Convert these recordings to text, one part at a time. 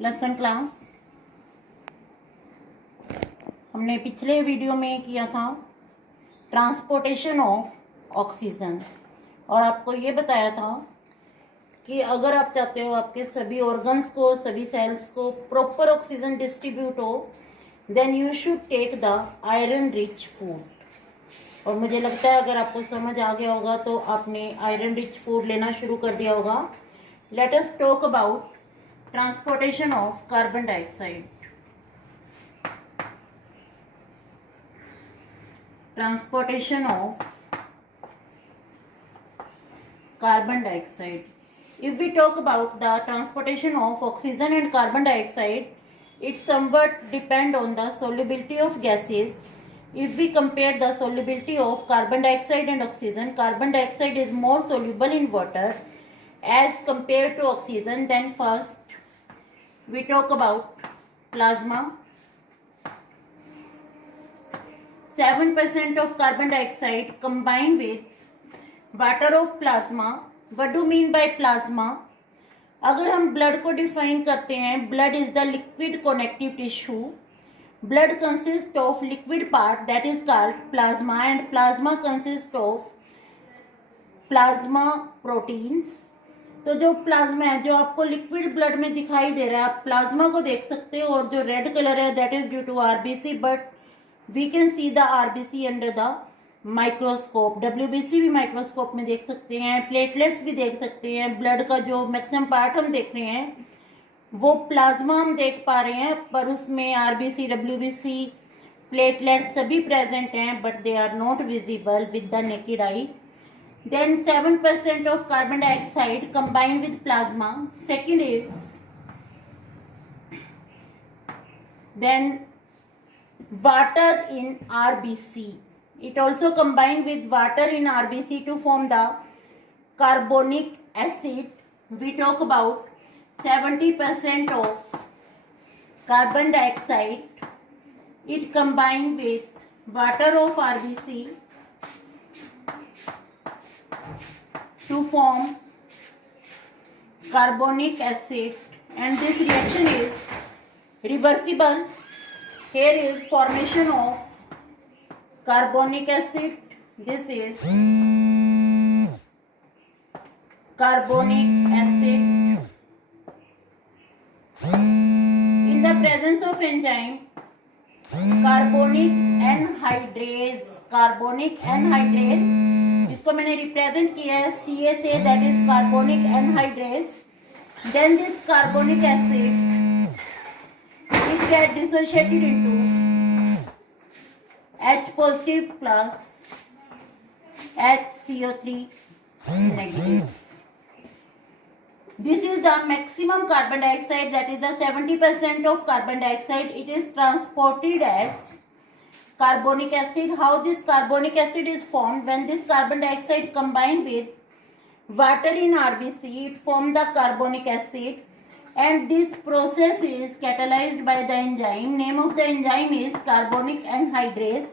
Lesson class हमने पिछले video में किया था ट्रांसपोर्टेशन ऑफ ऑक्सीजन, और आपको ये बताया था कि अगर आप चाहते हो आपके सभी ऑर्गन्स को, सभी सेल्स को प्रॉपर ऑक्सीजन डिस्ट्रीब्यूट हो, then you should take the iron rich food. और मुझे लगता है अगर आपको समझ आ गया होगा तो आपने आयरन रिच फूड लेना शुरू कर दिया होगा। Let us talk about transportation of carbon dioxide. Transportation of carbon dioxide. If we talk about the transportation of oxygen and carbon dioxide, it somewhat depend on the solubility of gases. If we compare the solubility of carbon dioxide and oxygen, carbon dioxide is more soluble in water as compared to oxygen. Then first we talk about plasma. 7% of carbon dioxide combined with water of plasma. What do you mean by plasma? अगर हम blood को define करते हैं, blood is the liquid connective tissue. Blood consist of liquid part that is called plasma, and plasma consist of plasma proteins. तो जो plasma है, जो आपको लिक्विड ब्लड में दिखाई दे रहा है, आप प्लाज्मा को देख सकते हो, और जो रेड कलर है that is due to RBC, but we can see the RBC under the microscope. WBC भी माइक्रोस्कोप में देख सकते हैं, प्लेटलेट्स भी देख सकते हैं. ब्लड का जो मैक्सिमम पार्ट हम देख रहे हैं वो प्लाज्मा हम देख पा रहे हैं, पर उसमें RBC, WBC, प्लेटलेट्स सभी प्रेजेंट हैं, but they are not visible with the naked eye. Then 7% of carbon dioxide combined with plasma. Second is then water in RBC. It also combined with water in RBC to form the carbonic acid. We talk about 70% of carbon dioxide. It combined with water of RBC to form carbonic acid, and this reaction is reversible. Here is formation of carbonic acid. This is carbonic acid. In the presence of enzyme, carbonic anhydrase. Carbonic anhydrase, इसको मैंने represent किया है CA से, that is carbonic anhydrase. Then this carbonic acid get dissociated into H positive plus HCO3 negative. This is the maximum carbon dioxide, that is the 70% of carbon dioxide. It is transported as carbonic acid. How this carbonic acid is formed? When this carbon dioxide combined with water in RBC, it forms the carbonic acid. And this process is catalyzed by the enzyme. Name of the enzyme is carbonic anhydrase,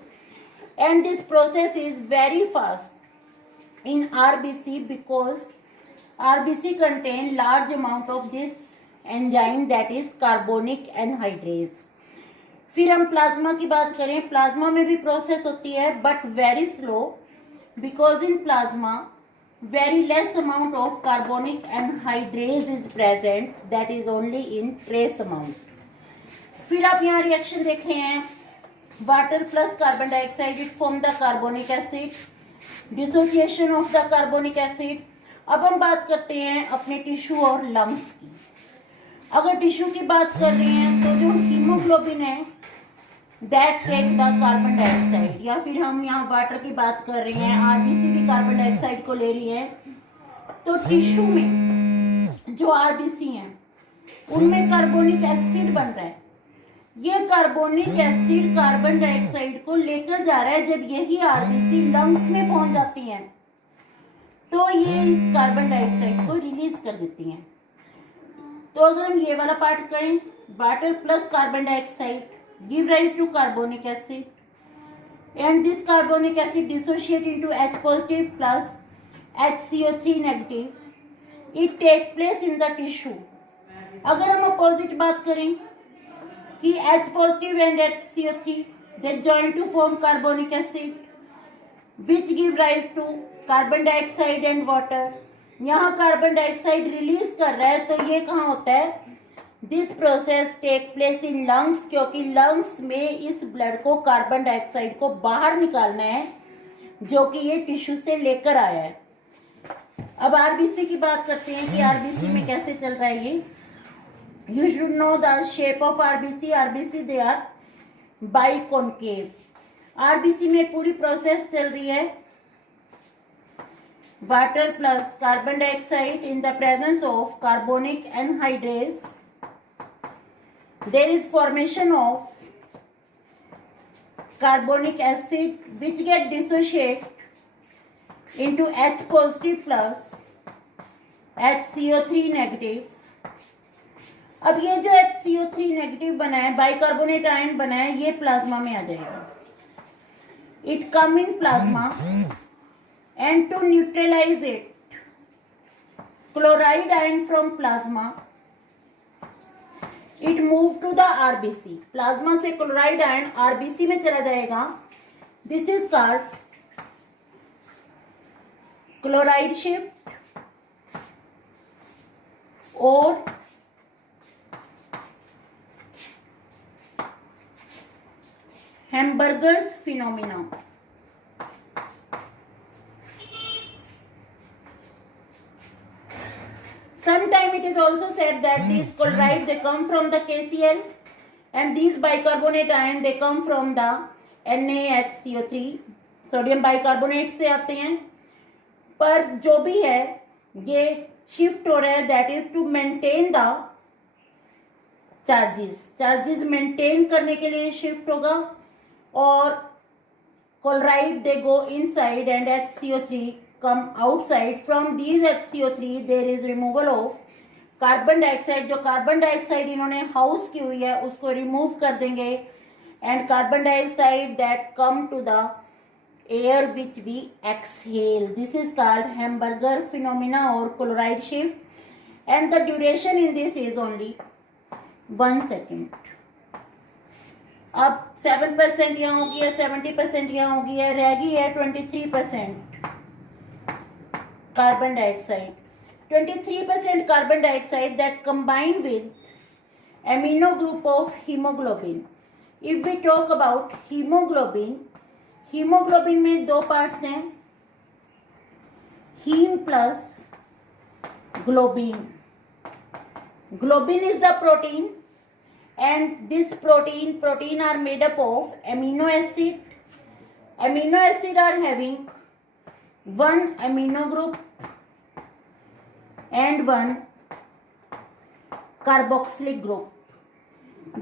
and this process is very fast in RBC because RBC contain large amount of this enzyme, that is carbonic anhydrase. फिर हम plasma की बात करें. Plasma में भी process होती है but very slow, because in plasma very less amount of carbonic anhydrase is present, that is only in trace amount. फिर आप यहाँ रिएक्शन देख रहे हैं, water plus carbon dioxide, it form the carbonic acid, dissociation of the carbonic acid. अब हम बात करते हैं अपने टिश्यू और लंग्स की. अगर टिश्यू की बात कर रहे हैं तो जो हीमोग्लोबिन है that take the carbon dioxide, या फिर हम यहाँ वाटर की बात कर रहे हैं, आरबीसी भी कार्बन डाइऑक्साइड को ले रही है. तो टिश्यू में जो आरबीसी हैं उनमें कार्बोनिक एसिड बन रहा है. ये कार्बोनिक एसिड कार्बन डाइऑक्साइड को लेकर जा रहा है. जब यही आरबीसी लंग्स में पहुंच जाती हैं तो ये इस कार्बन डाइऑक्साइड को रिलीज कर देती हैं. तो अगर हम ये वाला पार्ट करें, water plus carbon dioxide give rise to carbonic acid, and this carbonic acid dissociate into H positive plus HCO3 negative. It take place in the tissue. अगर हम अपोजिट बात करें कि H positive and HCO3 they join to form carbonic acid which give rise to carbon dioxide and water. यहाँ carbon dioxide release कर रहा है, तो ये कहाँ होता है? This process take place in lungs, क्योंकि लंग्स में इस ब्लड को कार्बन डाइऑक्साइड को बाहर निकालना है जो कि ये टिश्यू से लेकर आया है। अब आरबीसी की बात करते हैं कि आरबीसी में कैसे चल रहा है ये। You should know the shape of RBC. RBC they are biconcave. RBC में पूरी प्रोसेस चल रही है। Water plus carbon dioxide in the presence of carbonic anhydrase. There is formation of carbonic acid which get dissociate into H positive plus HCO3 negative. अब ये जो HCO3 negative बना है, बाइकार्बोनेट आयन बना है, ये प्लाज्मा में आ जाएगा। It come in plasma and to neutralise it, chloride ion from plasma it move to the RBC. Plasma से क्लोराइड आयन आरबीसी में चला जाएगा। This is called chloride shift और Hamburger's phenomena. Sometimes it is also said that these chlorides they come from the KCl and these bicarbonate ion they come from the NaHCO3, sodium bicarbonate से आते हैं। पर जो भी है ये shift हो रहा है, that is to maintain the charges maintain करने के लिए शिफ्ट होगा। और chloride they go inside and HCO3 come outside. From these HCO3 there is removal of carbon dioxide. जो कार्बन डाइऑक्साइड इन्होंने हाउस की हुई है उसको रिमूव कर देंगे and carbon dioxide that come to the air which we exhale. This is called Hamburger phenomena और chloride shift and the duration in this is only 1 second. अब 7% यहाँ होगी है, 70% यहाँ होगी है, रह गई है 23% carbon dioxide. 23% carbon dioxide that combine with amino group of haemoglobin. If we talk about haemoglobin, haemoglobin में दो पार्ट्स हैं, haem plus globin. Globin is the protein and this protein are made up of amino acid. Amino acid are having one amino group and one carboxylic group.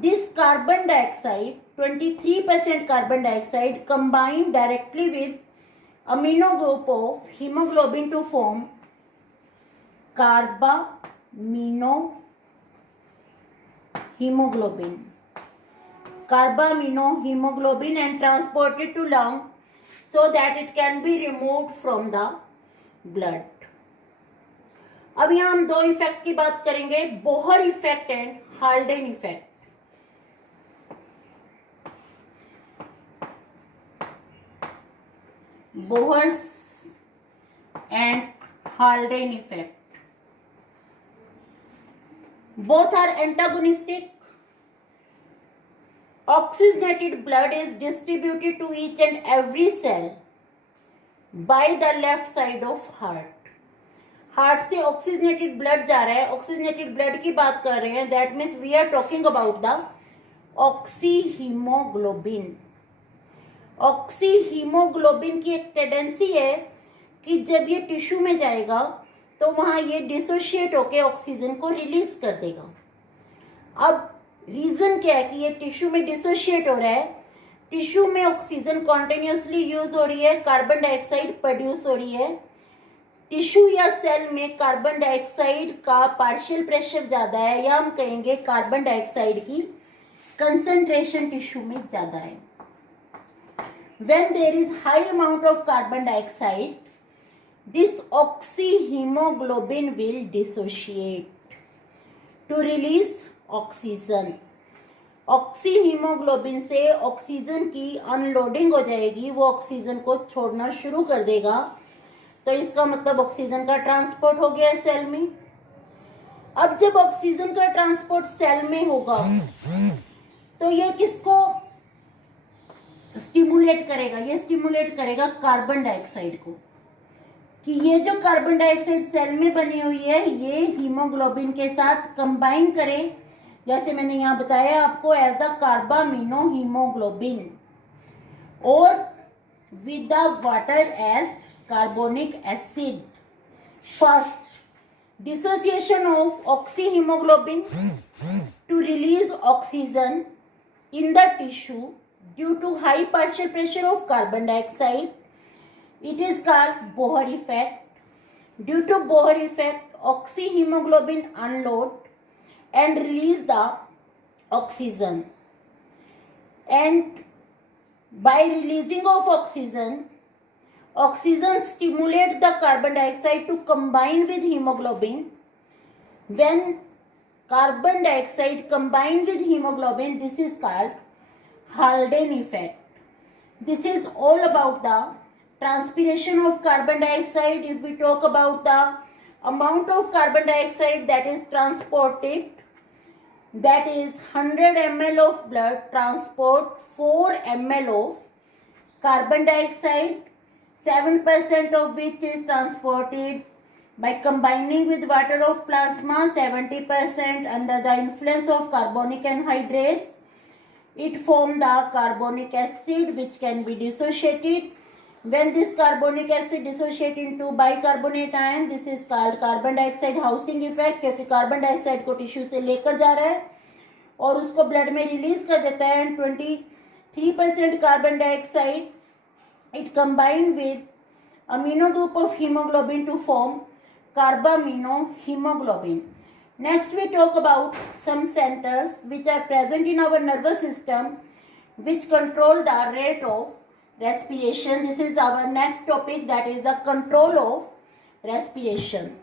This carbon dioxide, 23% carbon dioxide combined directly with amino group of hemoglobin to form carbamino hemoglobin. Carbamino hemoglobin and transported to lung so that it can be removed from the blood. अब यहाँ हम दो effect की बात करेंगे, Bohr effect and Haldane effect. Bohr and Haldane effect both are antagonistic. Oxygenated blood is distributed to each and every cell by the left side of heart. Heart से oxygenated blood जा रहा है, oxygenated blood की बात कर रहे हैं, that means we are talking about the oxyhaemoglobin. Oxyhaemoglobin की एक टेंडेंसी है कि जब ये टिश्यू में जाएगा तो वहां ये डिसोशिएट होकर ऑक्सीजन को रिलीज कर देगा। अब रीजन क्या है कि ये टिश्यू में डिसोशिएट हो रहा है? टिश्यू में ऑक्सीजन कॉन्टिन्यूसली यूज हो रही है, कार्बन डाइऑक्साइड प्रोड्यूस हो रही है। टिश्यू या सेल में कार्बन डाइऑक्साइड का पार्शियल प्रेशर ज्यादा है, या हम कहेंगे कार्बन डाइऑक्साइड की कंसंट्रेशन टिश्यू में ज्यादा है। When there is high amount of carbon dioxide, this oxyhemoglobin will dissociate. to release oxygen. Oxy haemoglobin से ऑक्सीजन की अनलोडिंग हो जाएगी, वो ऑक्सीजन को छोड़ना शुरू कर देगा. तो इसका मतलब ऑक्सीजन का ट्रांसपोर्ट हो गया सेल में. अब जब ऑक्सीजन का ट्रांसपोर्ट सेल में होगा तो ये किसको स्टिमुलेट करेगा? ये स्टिमुलेट करेगा कार्बन डाइऑक्साइड को, कि ये जो कार्बन डाइऑक्साइड सेल में बनी हुई है ये हीमोग्लोबिन के साथ कंबाइन करे, जैसे मैंने यहाँ बताया आपको, एज द कार्बामिनो हीमोग्लोबिन और with the water as carbonic acid. First, dissociation of oxyhemoglobin to release oxygen in the tissue due to high partial pressure of carbon dioxide. It is called Bohr effect. Due to Bohr effect, oxyhemoglobin unload and release the oxygen. And by releasing of oxygen, oxygen stimulates the carbon dioxide to combine with hemoglobin. When carbon dioxide combine with hemoglobin, this is called Haldane effect. This is all about the transpiration of carbon dioxide. If we talk about the amount of carbon dioxide that is transported, that is 100 ml of blood transport 4 ml of carbon dioxide, 7% of which is transported by combining with water of plasma, 70% under the influence of carbonic anhydrase. It forms the carbonic acid which can be dissociated. When this carbonic acid dissociates into bicarbonate ion, this is called carbon dioxide housing effect, क्योंकि carbon dioxide को tissue से लेकर जा रहा है और उसको blood में रिलीज कर देता है. And 23% carbon dioxide it combined with amino group of hemoglobin to form carbaminohemoglobin. Next we talk about some centers which are present in our nervous system which control the rate of respiration. This is our next topic, that is the control of respiration.